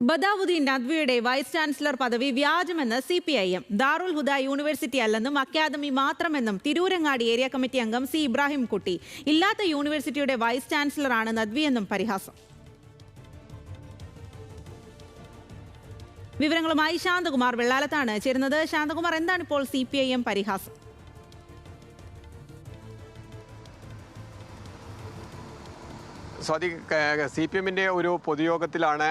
ബദാവുദ്ദീൻ നദ്വിയുടെ vice chancellor പദവി വ്യാജമെന്ന് C P I M Darul Huda university അല്ലെന്നും academy മാത്രമെന്നും Tirurangadi area committee അംഗം സി ഇബ്രാഹിം കുട്ടി. ഇല്ലാത്ത യൂണിവേഴ്സിറ്റിയുടെ വൈസ് ചാൻസലറാണ് നദ്വി എന്നും പരിഹാസം. വിവരങ്ങളുമായി ശാന്തകുമാർ വെള്ളാലത്താണ് ചേരുന്നത്. ശാന്തകുമാർ എന്താണ് ഇപ്പോൾ സി പി ഐ എം പരിഹാസം? സ്വാതി സി പി എമ്മിന്റെ ഒരു പൊതുയോഗത്തിലാണ്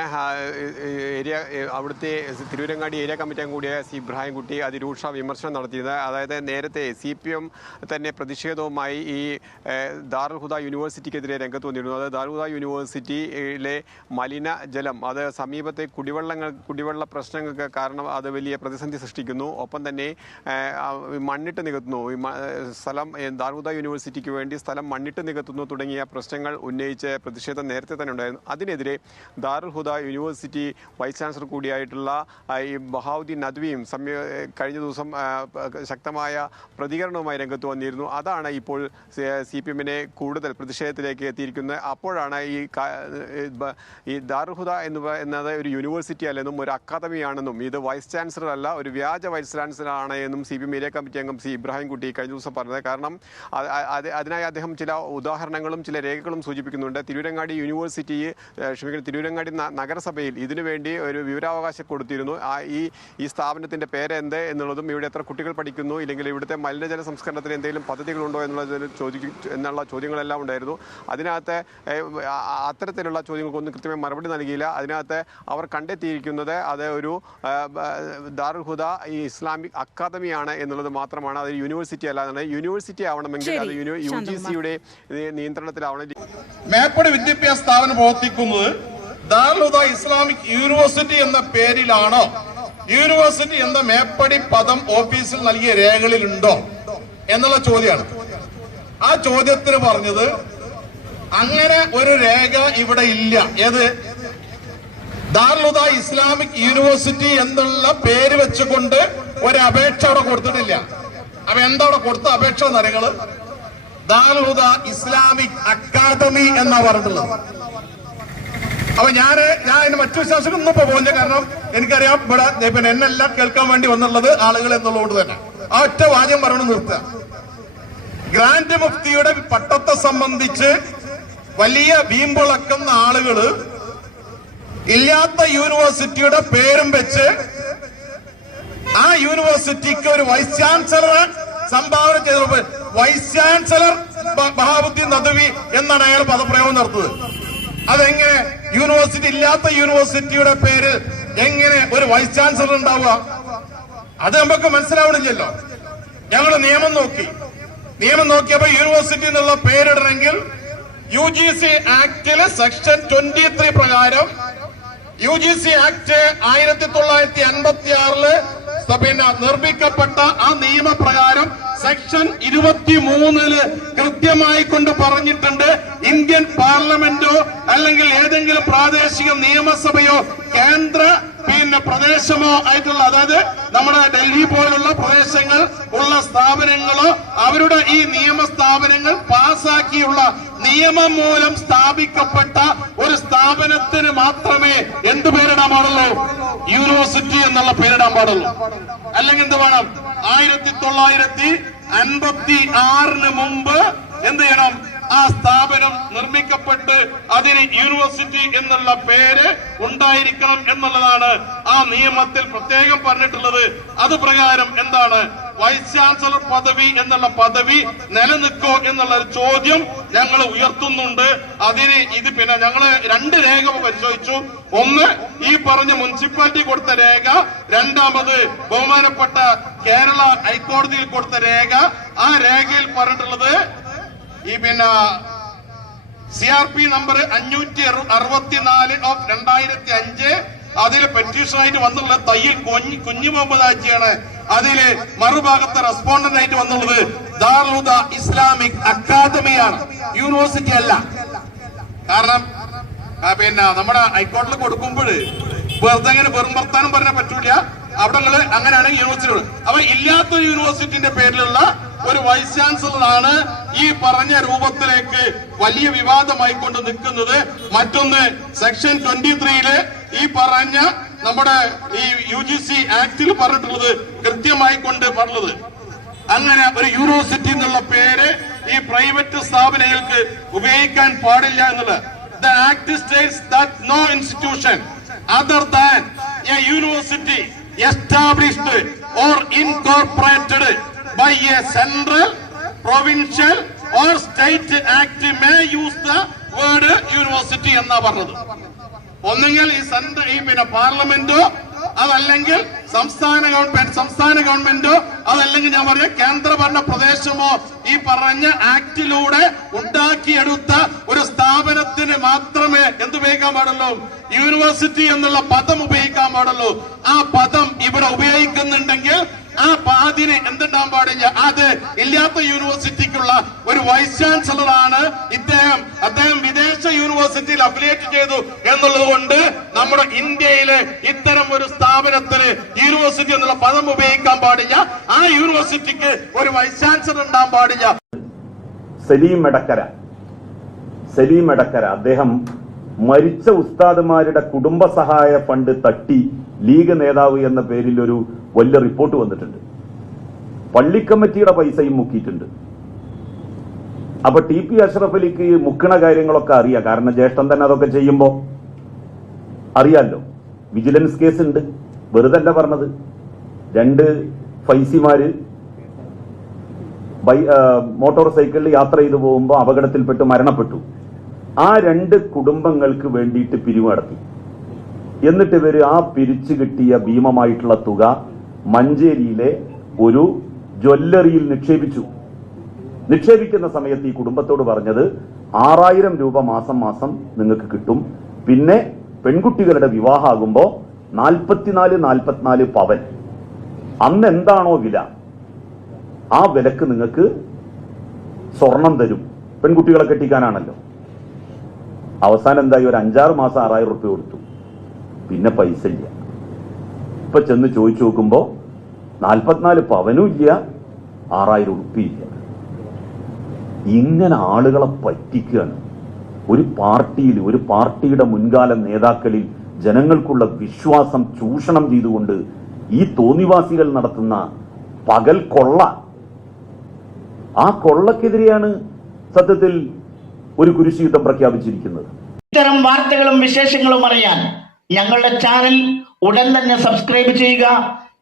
ഏരിയ അവിടുത്തെ തിരൂരങ്ങാടി ഏരിയ കമ്മിറ്റി കൂടിയ സി ഇബ്രാഹിം കുട്ടി അതിരൂക്ഷ വിമർശനം നടത്തിയത്. അതായത് നേരത്തെ സി പി എം തന്നെ പ്രതിഷേധവുമായി ഈ ദാറുൽഹുദ ദാറുൽ ഹുദ യൂണിവേഴ്സിറ്റിക്കെതിരെ രംഗത്ത് വന്നിരുന്നു. അത് ദാറുൽ ഹുദ യൂണിവേഴ്സിറ്റിയിലെ മലിനജലം അത് സമീപത്തെ കുടിവെള്ളങ്ങൾ കുടിവെള്ള പ്രശ്നങ്ങൾക്ക് കാരണം അത് വലിയ പ്രതിസന്ധി സൃഷ്ടിക്കുന്നു. ഒപ്പം തന്നെ മണ്ണിട്ട് നികത്തുന്നു. സ്ഥലം ഹുദ യൂണിവേഴ്സിറ്റിക്ക് വേണ്ടി സ്ഥലം മണ്ണിട്ട് നികത്തുന്നു തുടങ്ങിയ പ്രശ്നങ്ങൾ ഉന്നയിച്ച് പ്രതിഷേധം നേരത്തെ തന്നെ ഉണ്ടായിരുന്നു. അതിനെതിരെ Darul Huda university vice chancellor കൂടിയായിട്ടുള്ള ഈ ബഹാവുദ്ദീൻ നദ്വിയും സമയ കഴിഞ്ഞ ദിവസം ശക്തമായ പ്രതികരണവുമായി രംഗത്ത് വന്നിരുന്നു. അതാണ് ഇപ്പോൾ സി പി എമ്മിനെ കൂടുതൽ പ്രതിഷേധത്തിലേക്ക് എത്തിയിരിക്കുന്നത്. അപ്പോഴാണ് ഈ ഈ ബ- ദാറുൽ ഹുദ എന്ന് എന്നത് ഒരു യൂണിവേഴ്സിറ്റി അല്ലെന്നും ഒരു അക്കാദമിയാണെന്നും ഇത് വൈസ് ചാൻസലർ അല്ല ഒരു വ്യാജ വൈസ് ചാൻസലർ ആണ് എന്നും C P M area committee അംഗം സി ഇബ്രാഹിംകുട്ടി കഴിഞ്ഞ ദിവസം പറഞ്ഞത്. കാരണം അത് അത് അതിനായി അദ്ദേഹം ചില ഉദാഹരണങ്ങളും ചില രേഖകളും സൂചിപ്പിക്കുന്നുണ്ട്. തിരൂരങ്ങാടി യൂണിവേഴ്സിറ്റി ക്ഷമിക്കണം തിരൂരങ്ങാടി നഗരസഭയിൽ ഇതിനുവേണ്ടി ഒരു വിവരാവകാശം കൊടുത്തിരുന്നു. ആ ഈ ഈ സ്ഥാപനത്തിന്റെ പേര് എന്ത് എന്നുള്ളതും ഇവിടെ എത്ര കുട്ടികൾ പഠിക്കുന്നു ഇല്ലെങ്കിൽ ഇവിടുത്തെ മലിനജല സംസ്കരണത്തിന് എന്തെങ്കിലും പദ്ധതികളുണ്ടോ എന്നുള്ളതിൽ ചോദിക്കും എന്നുള്ള ചോദ്യങ്ങളെല്ലാം ഉണ്ടായിരുന്നു. അതിനകത്ത് അത്തരത്തിലുള്ള ചോദ്യങ്ങൾക്കൊന്നും കൃത്യമായി മറുപടി നൽകിയില്ല. അതിനകത്ത് അവർ കണ്ടെത്തിയിരിക്കുന്നത് അത് ഒരു ദാർഹുദ ദാറുൽ ഹുദ ഈ ഇസ്ലാമിക് അക്കാദമിയാണ് എന്നുള്ളത് മാത്രമാണ്. അത് യൂണിവേഴ്സിറ്റി അല്ലാതെ യൂണിവേഴ്സിറ്റി ആവണമെങ്കിൽ അത് യു ജി സിയുടെ നിയന്ത്രണത്തിലാവണം. മേപ്പടി വിദ്യാഭ്യാസ സ്ഥാപനം പ്രവർത്തിക്കുന്നത് ദാർലുദ ഇസ്ലാമിക് യൂണിവേഴ്സിറ്റി എന്ന പേരിലാണോ. യൂണിവേഴ്സിറ്റി എന്ന മേപ്പടി പദം ഓഫീസിൽ നൽകിയ രേഖകളിലുണ്ടോ എന്നുള്ള ചോദ്യമാണ്. ആ ചോദ്യത്തിന് പറഞ്ഞത് അങ്ങനെ ഒരു രേഖ ഇവിടെ ഇല്ല. ഏത്? ദാർലുദാ ഇസ്ലാമിക് യൂണിവേഴ്സിറ്റി എന്നുള്ള പേര് വെച്ചുകൊണ്ട് ഒരു അപേക്ഷ അവിടെ കൊടുത്തിട്ടില്ല. അപ്പൊ എന്താ അവിടെ കൊടുത്ത അപേക്ഷ എന്നറിയങ്ങൾ ദാറുൽഹുദ ഇസ്ലാമിക് അക്കാദമി എന്നാ പറഞ്ഞിട്ടുള്ളത്. അപ്പൊ ഞാൻ ഞാൻ അതിന് മറ്റു വിശ്വാസങ്ങളൊന്നും ഇപ്പൊ പോകുന്നില്ല കാരണം എനിക്കറിയാം ഇവിടെ പിന്നെ എന്നെല്ലാം കേൾക്കാൻ വേണ്ടി വന്നുള്ളത് ആളുകൾ എന്നുള്ളതുകൊണ്ട് തന്നെ. ആ ഒറ്റ വാചകം പറഞ്ഞു നിർത്തുക. ഗ്രാൻഡ് മുഫ്തിയുടെ പട്ടത്തെ സംബന്ധിച്ച് വലിയ വീമ്പിളക്കുന്ന ആളുകൾ ഇല്ലാത്ത യൂണിവേഴ്സിറ്റിയുടെ പേരും വെച്ച് ആ യൂണിവേഴ്സിറ്റിക്ക് ഒരു വൈസ് ചാൻസലർ സംഭാവന ചെയ്ത വൈസ് ചാൻസലർ ബഹാബുദ്ദീൻ നദവി എന്നാണ് അയാൾ പദപ്രയോഗം നടത്തുന്നത്. അതെങ്ങനെ യൂണിവേഴ്സിറ്റി ഇല്ലാത്ത യൂണിവേഴ്സിറ്റിയുടെ പേര് എങ്ങനെ ഒരു വൈസ് ചാൻസലർ ഉണ്ടാവുക? അത് നമുക്ക് മനസ്സിലാവണില്ലല്ലോ. ഞങ്ങൾ നിയമം നോക്കി. നിയമം നോക്കിയപ്പോ യൂണിവേഴ്സിറ്റി എന്നുള്ള പേരിടണമെങ്കിൽ യു ജി സി ആക്ടിലെ സെക്ഷൻ ട്വന്റി ത്രീ പ്രകാരം യു ജി സി ആക്ട് ആയിരത്തി തൊള്ളായിരത്തി അൻപത്തി ആറിൽ പിന്നെ നിർമ്മിക്കപ്പെട്ട ആ നിയമപ്രകാരം സെക്ഷൻ ഇരുപത്തി മൂന്നിൽ കൃത്യമായി കൊണ്ട് പറഞ്ഞിട്ടുണ്ട് ഇന്ത്യൻ പാർലമെന്റോ അല്ലെങ്കിൽ ഏതെങ്കിലും പ്രാദേശിക നിയമസഭയോ കേന്ദ്ര പിന്നെ പ്രദേശമോ ആയിട്ടുള്ള അതായത് നമ്മുടെ ഡൽഹി പോലുള്ള പ്രദേശങ്ങൾ ഉള്ള സ്ഥാപനങ്ങളോ അവരുടെ ഈ നിയമ സ്ഥാപനങ്ങൾ പാസാക്കിയുള്ള നിയമം മൂലം സ്ഥാപിക്കപ്പെട്ട ഒരു സ്ഥാപനത്തിന് മാത്രമേ എന്ത് പേരിടാൻ പാടുള്ളൂ? യൂണിവേഴ്സിറ്റി എന്നുള്ള പേരിടാൻ പാടുള്ളൂ. അല്ലെങ്കിൽ എന്ത് വേണം? ആയിരത്തി തൊള്ളായിരത്തി അൻപത്തി ആറിന് മുമ്പ് എന്ത് ചെയ്യണം? ആ സ്ഥാപനം നിർമ്മിക്കപ്പെട്ട് അതിന് യൂണിവേഴ്സിറ്റി എന്നുള്ള പേര് ഉണ്ടായിരിക്കണം എന്നുള്ളതാണ് ആ നിയമത്തിൽ പ്രത്യേകം പറഞ്ഞിട്ടുള്ളത്. അത് പ്രകാരം എന്താണ്? വൈസ് ചാൻസലർ പദവി എന്നുള്ള പദവി നിലനിൽക്കോ എന്നുള്ള ചോദ്യം ഞങ്ങൾ ഉയർത്തുന്നുണ്ട്. അതിന് ഇത് പിന്നെ ഞങ്ങൾ രണ്ട് രേഖ പരിശോധിച്ചു. ഒന്ന് ഈ പറഞ്ഞ മുനിസിപ്പാലിറ്റി കൊടുത്ത രേഖ. രണ്ടാമത് ബഹുമാനപ്പെട്ട കേരള ഹൈക്കോടതിയിൽ കൊടുത്ത രേഖ. ആ രേഖയിൽ പറഞ്ഞിട്ടുള്ളത് ഈ പിന്നെ സി ആർ പി നമ്പർ അഞ്ഞൂറ്റി അറുപത്തിനാല് ഓഫ് രണ്ടായിരത്തി അഞ്ച്. അതിൽ പെറ്റീഷനായിട്ട് വന്നുള്ള തയ്യിൽ കുഞ്ഞു മുഹമ്മദ് ആജിയാണ് അതിൽ മറുഭാഗത്തെ റെസ്പോണ്ടന്റ് ആയിട്ട് വന്നുള്ളത് ദാറുദ ഇസ്ലാമിക് അക്കാദമിയാണ്. യൂണിവേഴ്സിറ്റി അല്ല. കാരണം പിന്നെ നമ്മുടെ ഹൈക്കോടതിയിൽ കൊടുക്കുമ്പോൾ വെറുതെ അങ്ങനെ വെറും വർത്താനം പറഞ്ഞാൽ പറ്റൂല. അവിടെ നിങ്ങൾ അങ്ങനെയാണ് യൂണിവേഴ്സിറ്റി അപ്പൊ ഇല്ലാത്തൊരു യൂണിവേഴ്സിറ്റിന്റെ പേരിലുള്ള ഒരു വൈസ് ചാൻസലറാണ് ഈ പറഞ്ഞ രൂപത്തിലേക്ക് വലിയ വിവാദമായി കൊണ്ട് നിൽക്കുന്നത്. മറ്റൊന്ന് സെക്ഷൻ ട്വന്റി ത്രീയിൽ ഈ പറഞ്ഞ നമ്മുടെ ഈ യു ജി സി ആക്ടിൽ പറഞ്ഞിട്ടുള്ളത് കൃത്യമായി കൊണ്ട് പറഞ്ഞത്. അങ്ങനെ ഒരു യൂണിവേഴ്സിറ്റി എന്നുള്ള പേര് ഈ പ്രൈവറ്റ് സ്ഥാപനങ്ങൾക്ക് ഉപയോഗിക്കാൻ പാടില്ല എന്നുള്ളത്. The act states that no institution other than a university established or incorporated by a central provincial or state act may use the word university എന്നാ പറഞ്ഞത്. ഒന്നുകിൽ ഈ സെൻട്രൽ ഈ പിന്നെ പാർലമെന്റോ അതല്ലെങ്കിൽ സംസ്ഥാന ഗവൺമെന്റ് സംസ്ഥാന ഗവൺമെന്റോ അതല്ലെങ്കിൽ ഞാൻ പറഞ്ഞ കേന്ദ്രഭരണ പ്രദേശമോ ഈ പറഞ്ഞ ആക്ടിലൂടെ ഉണ്ടാക്കിയെടുത്ത ഒരു സ്ഥാപനത്തിന് മാത്രമേ എന്തുപയോഗിക്കാൻ പാടുള്ളൂ? യൂണിവേഴ്സിറ്റി എന്നുള്ള പദം ഉപയോഗിക്കാൻ പാടുള്ളൂ. ആ പദം ഇവിടെ ഉപയോഗിക്കുന്നുണ്ടെങ്കിൽ ആ പാതിനെ എന്തുണ്ടാൻ പാടില്ല. അത് ഇല്ലാത്ത യൂണിവേഴ്സിറ്റിക്കുള്ള ഒരു വൈസ് ചാൻസലർ ആണ് ഇദ്ദേഹം. അദ്ദേഹം വിദേശ യൂണിവേഴ്സിറ്റിയിൽ അഫിലിയേറ്റ് ചെയ്തു എന്നുള്ളത് കൊണ്ട് നമ്മുടെ ഇന്ത്യയിലെ ഇത്തരം ഒരു സ്ഥാപനത്തിന് യൂണിവേഴ്സിറ്റി എന്നുള്ള പദം ഉപയോഗിക്കാൻ പാടില്ല. ആ യൂണിവേഴ്സിറ്റിക്ക് ഒരു വൈസ് ചാൻസലർ ഉണ്ടാൻ പാടില്ല. സലീം എടക്കര. സലീം എടക്കര. അദ്ദേഹം മരിച്ച ഉസ്താദുമാരുടെ കുടുംബസഹായ ഫണ്ട് തട്ടി ലീഗ് നേതാവ് എന്ന പേരിൽ ഒരു വലിയ റിപ്പോർട്ട് വന്നിട്ടുണ്ട്. പള്ളി കമ്മിറ്റിയുടെ പൈസയും മുക്കിയിട്ടുണ്ട്. അപ്പൊ ടി പി അഷ്റഫ് അലിക്ക് മുക്കണ കാര്യങ്ങളൊക്കെ അറിയാം. കാരണം ജ്യേഷ്ഠൻ തന്നെ അതൊക്കെ ചെയ്യുമ്പോ അറിയാലോ. വിജിലൻസ് കേസ് ഉണ്ട്. വെറുതെ അല്ല പറഞ്ഞത്. രണ്ട് ഫൈസിമാര് ബൈ മോട്ടോർ സൈക്കിളിൽ യാത്ര ചെയ്തു പോകുമ്പോൾ അപകടത്തിൽപ്പെട്ട് മരണപ്പെട്ടു. ആ രണ്ട് കുടുംബങ്ങൾക്ക് വേണ്ടിയിട്ട് പിരിവ് നടത്തി. എന്നിട്ട് ഇവർ ആ പിരിച്ചു കിട്ടിയ ഭീമമായിട്ടുള്ള തുക മഞ്ചേരിയിലെ ഒരു ജ്വല്ലറിയിൽ നിക്ഷേപിച്ചു. നിക്ഷേപിക്കുന്ന സമയത്ത് ഈ കുടുംബത്തോട് പറഞ്ഞത് ആറായിരം രൂപ മാസം മാസം നിങ്ങൾക്ക് കിട്ടും. പിന്നെ പെൺകുട്ടികളുടെ വിവാഹമാകുമ്പോൾ നാൽപ്പത്തിനാല് നാൽപ്പത്തിനാല് പവൻ. അന്ന് എന്താണോ വില? ആ വിലക്ക് നിങ്ങൾക്ക് സ്വർണം തരും. പെൺകുട്ടികളെ കെട്ടിക്കാനാണല്ലോ. അവസാനം എന്തായി? ഒരു അഞ്ചാറ് മാസം ആറായിരം റുപ്യ കൊടുത്തു. പിന്നെ പൈസ ഇല്ല. ഇപ്പൊ ചെന്ന് ചോദിച്ചു നോക്കുമ്പോ നാൽപ്പത്തിനാല് പവനും ഇല്ല ആറായിരം ഉറുപ്പിയില്ല ഇങ്ങനെ ആളുകളെ പറ്റിക്കുകയാണ് ഒരു പാർട്ടിയിൽ ഒരു പാർട്ടിയുടെ മുൻകാല നേതാക്കളിൽ ജനങ്ങൾക്കുള്ള വിശ്വാസം ചൂഷണം ചെയ്തുകൊണ്ട് ഈ തോന്നിവാസികൾ നടത്തുന്ന പകൽ കൊള്ള. ആ കൊള്ളക്കെതിരെയാണ് സത്യത്തിൽ ഒരു കുരിശുയുദ്ധം പ്രഖ്യാപിച്ചിരിക്കുന്നത്. ഇത്തരം വാർത്തകളും വിശേഷങ്ങളും അറിയാൻ ഞങ്ങളുടെ ചാനൽ ഉടൻ തന്നെ സബ്സ്ക്രൈബ് ചെയ്യുക.